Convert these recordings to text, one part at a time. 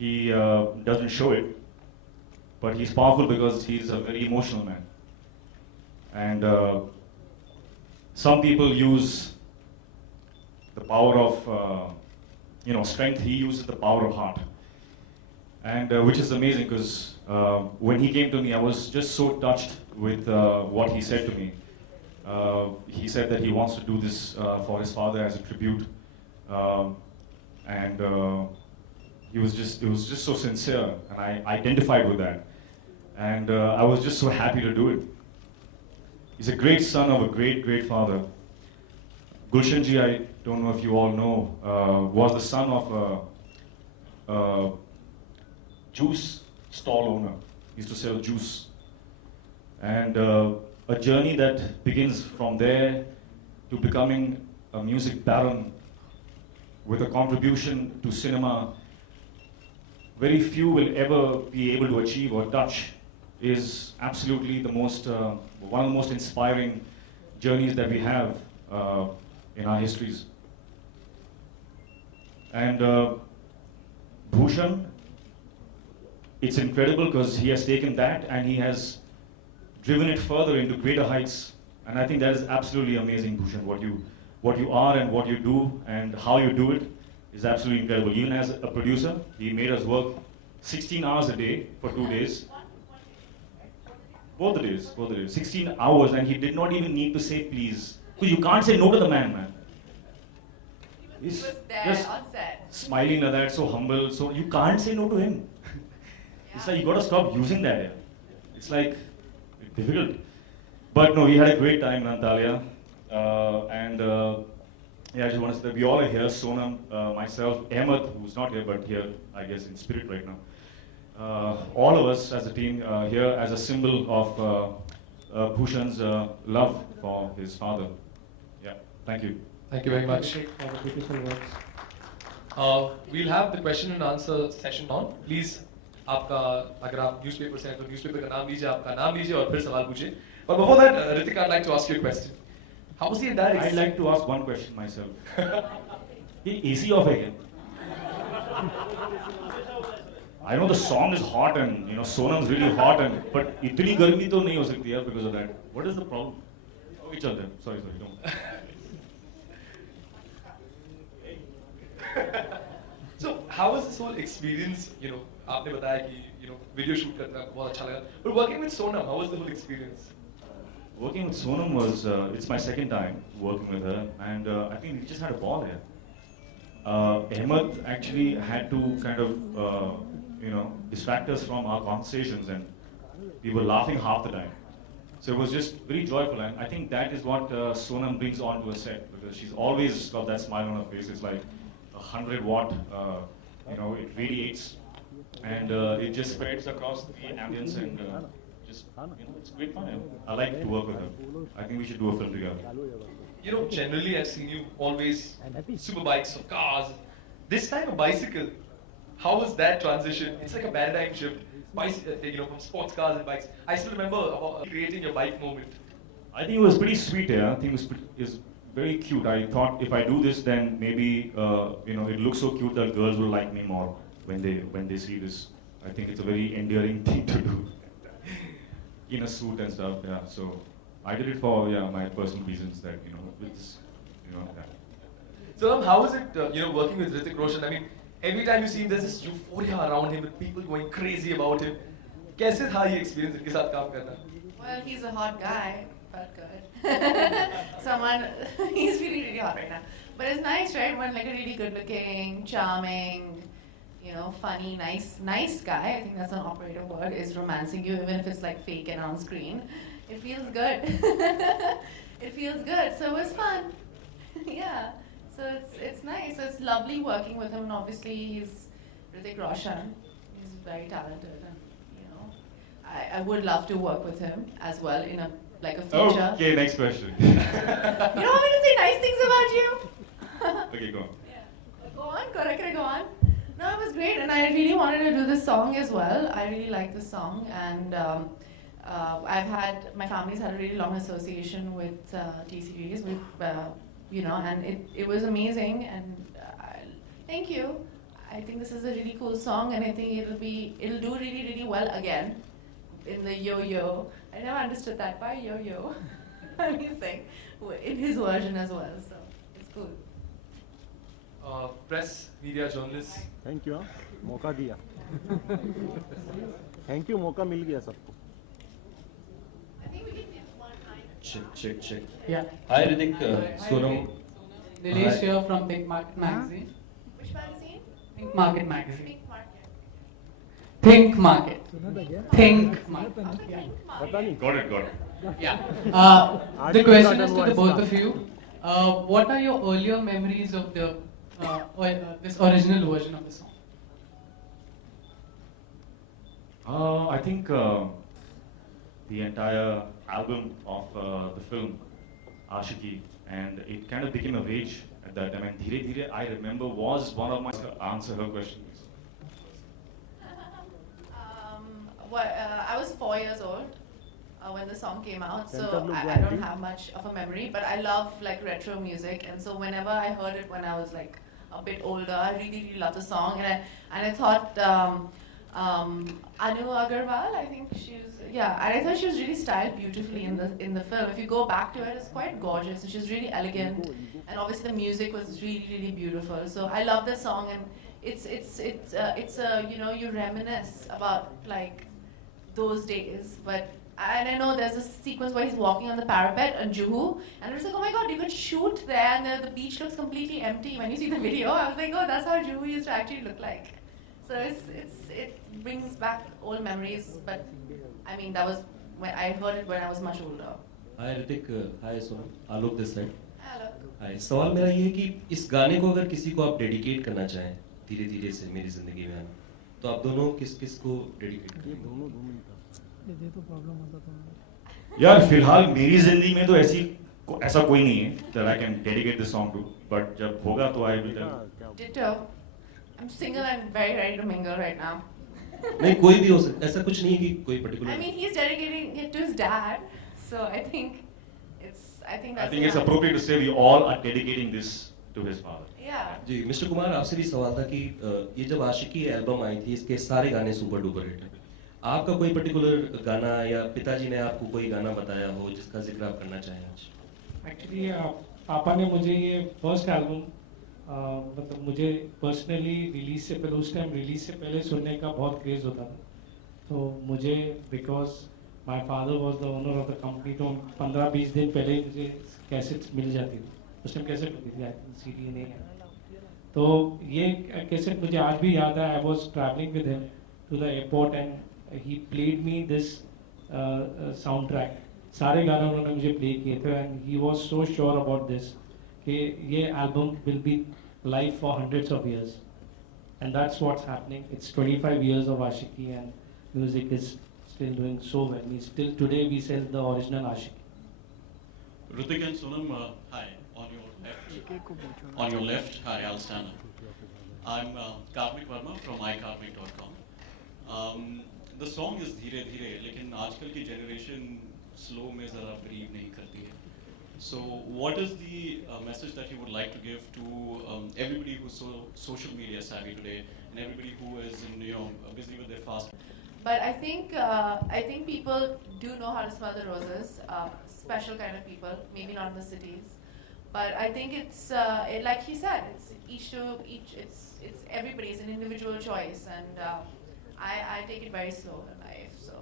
He doesn't show it, but he's powerful because he's a very emotional man. And some people use the power of strength. He uses the power of heart, and which is amazing because when he came to me, I was just so touched with what he said to me. He said that he wants to do this for his father as a tribute, and it was just so sincere, and I identified with that, and I was just so happy to do it. He's a great son of a great father. Gulshanji, I don't know if you all know, was the son of a juice stall owner. He used to sell juice. And a journey that begins from there to becoming a music baron with a contribution to cinema very few will ever be able to achieve or touch is absolutely the most, one of the most inspiring journeys that we have in our histories. And Bhushan, it's incredible because he has taken that and he has driven it further into greater heights. And I think that is absolutely amazing, Bhushan, what you are and what you do and how you do it is absolutely incredible. Even as a producer, he made us work 16 hours a day for 2 days. Both the days, 16 hours, and he did not even need to say please. Because you can't say no to the man. He's just smiling like that, so humble, so you can't say no to him. It's like, you gotta stop using that. Yeah. It's like, difficult. But no, we had a great time in Antalya. I just want to say that we all are here, Sonam, myself, Ahmed, who's not here, but here, I guess, in spirit right now. All of us as a team here as a symbol of Bhushan's love for his father. Yeah, thank you. Thank you very much. We'll have the question and answer session on. Please, आपका अगर आप newspaper से हैं तो newspaper का नाम लीजिए, आपका नाम लीजिए और फिर सवाल पूछिए. But before that, Ritik, I'd like to ask you a question. How was the entire I'd like to ask one question myself. ये AC off है क्या? I know the song is hot and Sonam's really hot but इतनी गर्मी तो नहीं हो सकती यार because of that. What is the problem? Okay, चलते हैं. Sorry, don't. So how was this whole experience? आपने बताया कि video shoot करना बहुत अच्छा लगा. But working with Sonam, how was the whole experience? Working with Sonam was it's my second time working with her, and I think we just had a ball here. Ahmed actually had to kind of distract us from our conversations, and we were laughing half the time. So it was just very joyful, and I think that is what Sonam brings onto a set, because she's always got that smile on her face. It's like 100-watt, it radiates, and it just spreads across the ambience, and it's great fun. I like to work with her. I think we should do a film together. Generally I've seen you always super bikes or cars. This time a bicycle. How was that transition? It's like a paradigm shift. From sports cars and bikes. I still remember about creating your bike moment. I think it was pretty sweet. Yeah, I think it was very cute. I thought if I do this, then maybe it looks so cute that girls will like me more when they see this. I think it's a very endearing thing to do in a suit and stuff. Yeah, so I did it for my personal reasons that it's yeah. So how was it working with Hrithik Roshan? I mean, every time you see him, there's this euphoria around him with people going crazy about him. कैसे था ये experience इनके साथ काम करना? Well, he's a hot guy, but good. He's really hot right now. But it's nice, right? When like a really good-looking, charming, funny, nice guy, I think that's an operative word, is romancing you, even if it's like fake and on screen. It feels good. It feels good. So it was fun. Yeah. So it's nice. It's lovely working with him, and obviously he's Hrithik Roshan. He's very talented, and I would love to work with him as well in a future. Okay, next question. You don't want me to say nice things about you? Okay, go on. Yeah. Go on. Can I go on? No, it was great, and I really wanted to do this song as well. I really like this song, and my family's had a really long association with T-Series, and it was amazing, and thank you. I think this is a really cool song, and I think it'll do really, really well again in the yo-yo. I never understood that. Why yo-yo? And he's saying in his version as well, so it's cool. Press, media, journalists. Thank you मौका दिया thank you मौका मिल गया सबको I think we can get one line. Check. Yeah. Hi Ritik, Sonam. Nilesh Hi. here from Pink Market Magazine. Which magazine? Pink Market Magazine. Pink Market. Pink Market. Pink Market. Yeah. पता नहीं Got it. Yeah. Article The question is button to the was both stuck. of you. What are your earlier memories of the this original version of the song? I think the entire album of the film Ashiki, and it kind of became a rage at that time. And Dheere Dheere, I remember, was one of my answer her question. I was 4 years old when the song came out, Center so look I blind, don't have much of a memory, but I love like retro music, and so whenever I heard it when I was like a bit older, I really, really loved the song, and I thought Anu Agarwal, I think and I thought she was really styled beautifully in the film. If you go back to it, it's quite gorgeous, and she's really elegant, and obviously the music was really, really beautiful. So I love the song, and it's you reminisce about like those days, and I know there's a sequence where he's walking on the parapet in Juhu, and it's like, oh my god, you could shoot there, and the beach looks completely empty when you see the video. I was like, oh, that's how Juhu used to actually look like. So it brings back old memories, but I mean that was when I heard it when I was much older. Hi Ritik, hi Sonam. Alok this side. Hello. Hi. सवाल मेरा ये है कि इस गाने को अगर किसी को आप डेडिकेट करना चाहें धीरे धीरे से मेरी जिंदगी में आना, तो आप दोनों किस को डेडिकेट ये करेंगे? दोनों 2 मिनट यार फिलहाल मेरी जिंदगी में तो ऐसा कोई नहीं है that I can dedicate this song to, but जब होगा तो I will tell you. Ditto. I'm single and very ready to mingle right now. नहीं कोई भी हो सकता, ऐसा कुछ नहीं है कि कोई I particular. mean, he's dedicating it to his dad, so I think I that's think it's enough. appropriate to say we all are dedicating this to his father. Yeah. जी मिस्टर कुमार आपसे भी सवाल था कि ये जब आशिकी एल्बम आई थी इसके सारे गाने सुपर डुपर हिट हैं. आपका कोई पर्टिकुलर गाना या पिताजी ने आपको कोई गाना बताया हो जिसका जिक्र आप करना चाहें आज? एक्चुअली पापा ने मुझे ये फर्स्ट एल्बम मतलब मुझे पर्सनली रिलीज से पहले उस टाइम रिलीज से पहले सुनने का बहुत क्रेज होता था, तो मुझे because my father was the owner of the company, तो 15-20 दिन पहले ही मुझे कैसेट्स मिल जाती थी. उस टाइम कैसेट होती थी, सीडी नहीं है. तो ये कैसेट मुझे आज भी याद है. I was travelling with him to the airport and he played me this sound track. सारे गाने उन्होंने मुझे प्ले किए थे, and he was so sure about this कि ये album will be live for hundreds of years, and that's what's happening. It's 25 years of Ashiki, and music is still doing so well. We still today we sell the original Ashiki. Ritik and Sonam, hi. On your left, hi, I'll stand up. I'm Karmik Verma from ikarmik.com. The song is धीरे धीरे, लेकिन आजकल की generation slow में ज़रा believe नहीं करती है. So, what is the message that you would like to give to everybody who's social media savvy today, and everybody who is busy with their fast? But I think people do know how to smell the roses. Special kind of people, maybe not in the cities, but I think it's like he said, it's each to each. It's everybody's an individual choice, and I take it very slow in life. So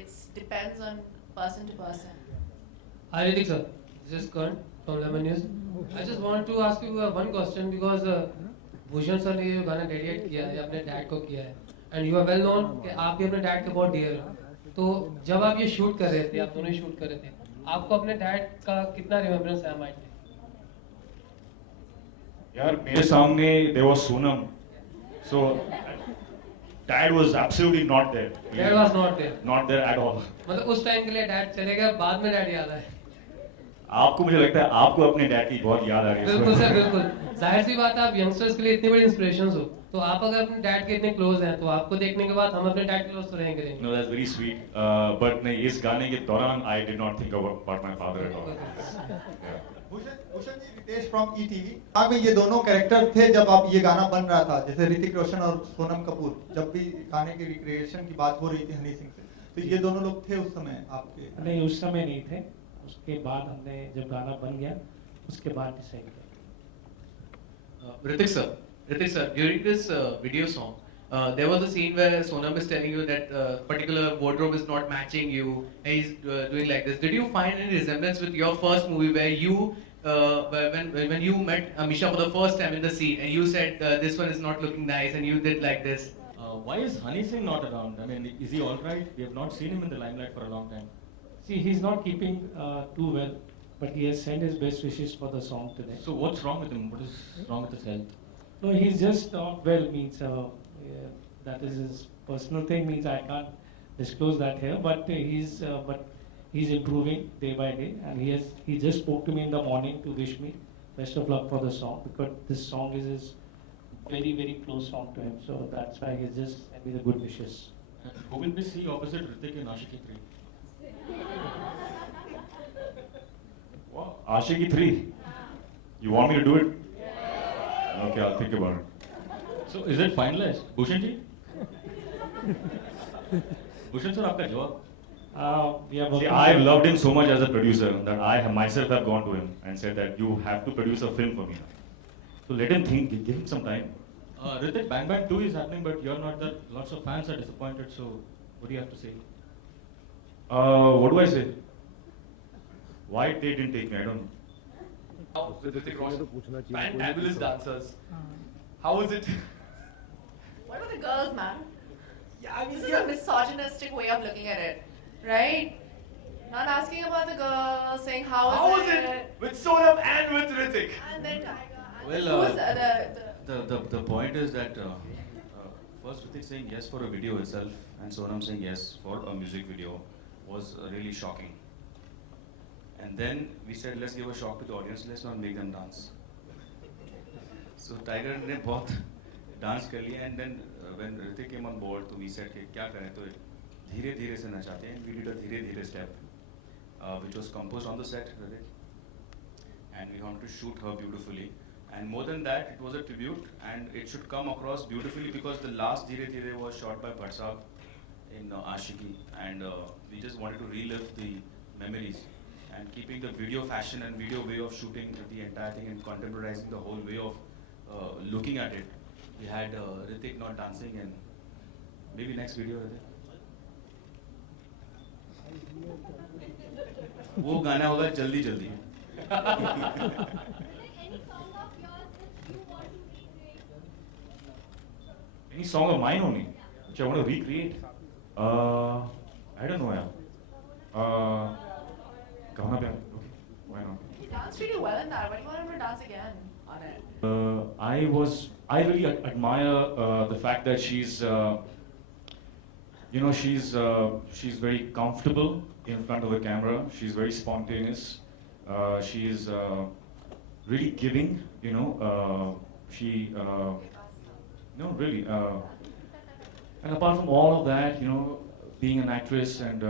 it depends on person to person. Hi Ritik sir, this is Karan from Lemon News. I just want to ask you one question because Bhushan sir ने ये गाना dedicate किया है अपने dad को किया है, and you are well known कि आप भी अपने डैड के बहुत डियर हो. तो जब आप ये शूट कर रहे थे, आप दोनों ही शूट कर रहे थे, आपको अपने डैड का कितना रिमेम्बरेंस है माइंड में? यार मेरे सामने there was Sonam, so dad was absolutely not there. Dad was not there. Not there at all. मतलब उस टाइम के लिए डैड चले गए, बाद में डैड याद आए. आपको मुझे लगता है आपको अपने डैड की बहुत याद आ रही है. बिल्कुल सर, बिल्कुल. जाहिर सी बात है, आप यंगस्टर्स के लिए इतनी बड़ी इंस्पिरेशंस हो, तो आप अगर अपने डैड के इतने क्लोज हैं, तो आपको देखने के बाद हम अपने डैड क्लोज तो रहेंगे. No, that's very sweet. But नहीं, इस गाने के दौरान I did not think about my father at all. Yeah. Bhushan ji, Ritesh from ETV. आग में ये दोनों कैरेक्टर थे जब आप ये गाना बन रहा था, जैसे ऋतिक रोशन और सोनम कपूर, जब भी गाने की रिक्रिएशन की बात हो रही थी हनी सिंह से, तो ये दोनों लोग थे उस समय आपके? नहीं, उस समय नहीं थे। उसके बाद हमने जब गाना बन गया उसके बाद डिसाइड किया। Ritik sir, during this video song, there was a scene where Sonam is telling you that particular wardrobe is not matching you, and he's doing like this. Did you find any resemblance with your first movie where you, when you met Amisha for the first time in the scene, and you said this one is not looking nice, and you did like this? Why is Honey Singh not around? I mean, is he all right? We have not seen him in the limelight for a long time. See, he's not keeping too well, but he has sent his best wishes for the song today. So what's wrong with him? What is wrong with his health? No, he's just not well. Means yeah, that is his personal thing. Means I can't disclose that here. But he's improving day by day, and he just spoke to me in the morning to wish me best of luck for the song, because this song is his very close song to him. So that's why he just sent me the good wishes. And who will we see opposite Hrithik in Ashiki 3? Wow, Ashiki 3. You want me to do it? Okay, I'll think about it. So is it finalized? Bhushan ji? Bhushan sir, आपका जवाब? We are See, working. I've loved him so much as a producer that I have myself have gone to him and said that you have to produce a film for me. So let him think, give him some time. Hrithik, Bang Bang 2 is happening, but you're not there. Lots of fans are disappointed, so what do you have to say? What do I say? Why they didn't take me, I don't know. Now, with Hrithik Roshan, fantabulous dancers. How was it? What about the girls, man? Yeah, I mean, This is a misogynistic way of looking at it, right? Not asking about the girls, saying how was it? with Sonam and with Hrithik? And then Tiger. And Well, then who's The point is that first Hrithik saying yes for a video itself and Sonam saying yes for a music video was really shocking. And then we said let's give a shock to the audience, let's not make them dance. So Tiger ने बहुत dance कर लिया, and then when Hrithik came on board तो we said कि क्या करें, तो धीरे धीरे से नचाते हैं. We did a धीरे धीरे step which was composed on the set, Hrithik, and we wanted to shoot her beautifully. And more than that, it was a tribute, and it should come across beautifully because the last Dheere Dheere was shot by Bhatt Saab in Ashiki, and we just wanted to relive the memories and keeping the video fashion and video way of shooting the entire thing and contemporizing the whole way of looking at it. We had Hrithik not dancing, and maybe next video, Hrithik. वो गाना होगा जल्दी जल्दी. Any song of mine only, which I want to recreate? I don't know, yeah. Kahuna Pyar, okay, why not? He danced really well in that. Why do you want him to dance again on it? I really admire the fact that she's, she's very comfortable in front of the camera. She's very spontaneous. She is really giving, no, really. And apart from all of that, being an actress, and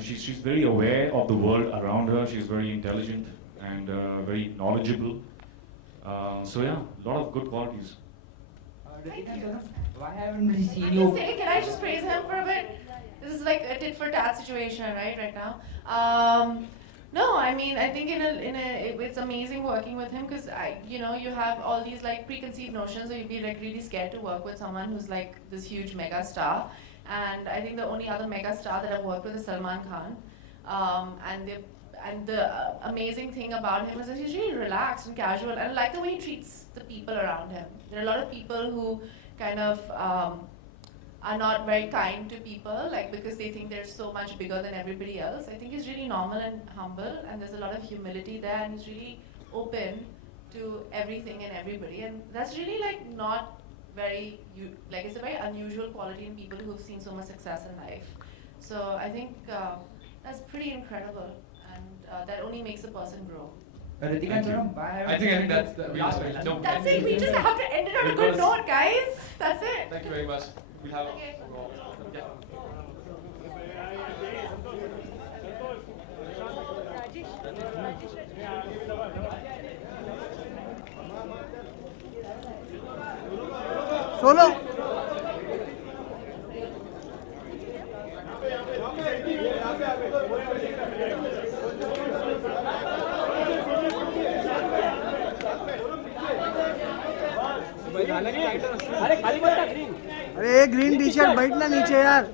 she's very aware of the world around her. She's very intelligent and very knowledgeable. So yeah, a lot of good qualities. Why haven't we seen I you? can say, can I just praise him for a bit? This is like a tit for tat situation, right now. No, I mean, I think it's amazing working with him because you have all these like preconceived notions, so you'd be like really scared to work with someone who's like this huge mega star. And I think the only other mega star that I've worked with is Salman Khan. And the amazing thing about him is that he's really relaxed and casual, and I like the way he treats the people around him. There are a lot of people who kind of are not very kind to people, like because they think they're so much bigger than everybody else. I think he's really normal and humble, and there's a lot of humility there, and he's really open to everything and everybody, and that's really like not very like it's a very unusual quality in people who've seen so much success in life. So I think that's pretty incredible, and that only makes a person grow. Ritika and Sonam, why haven't I think that's the last no, That's it. We just have to end it on a good note, guys. That's it. Thank you very much. We'll have Okay. yeah. Solo अरे green tea shirt बैठना नीचे यार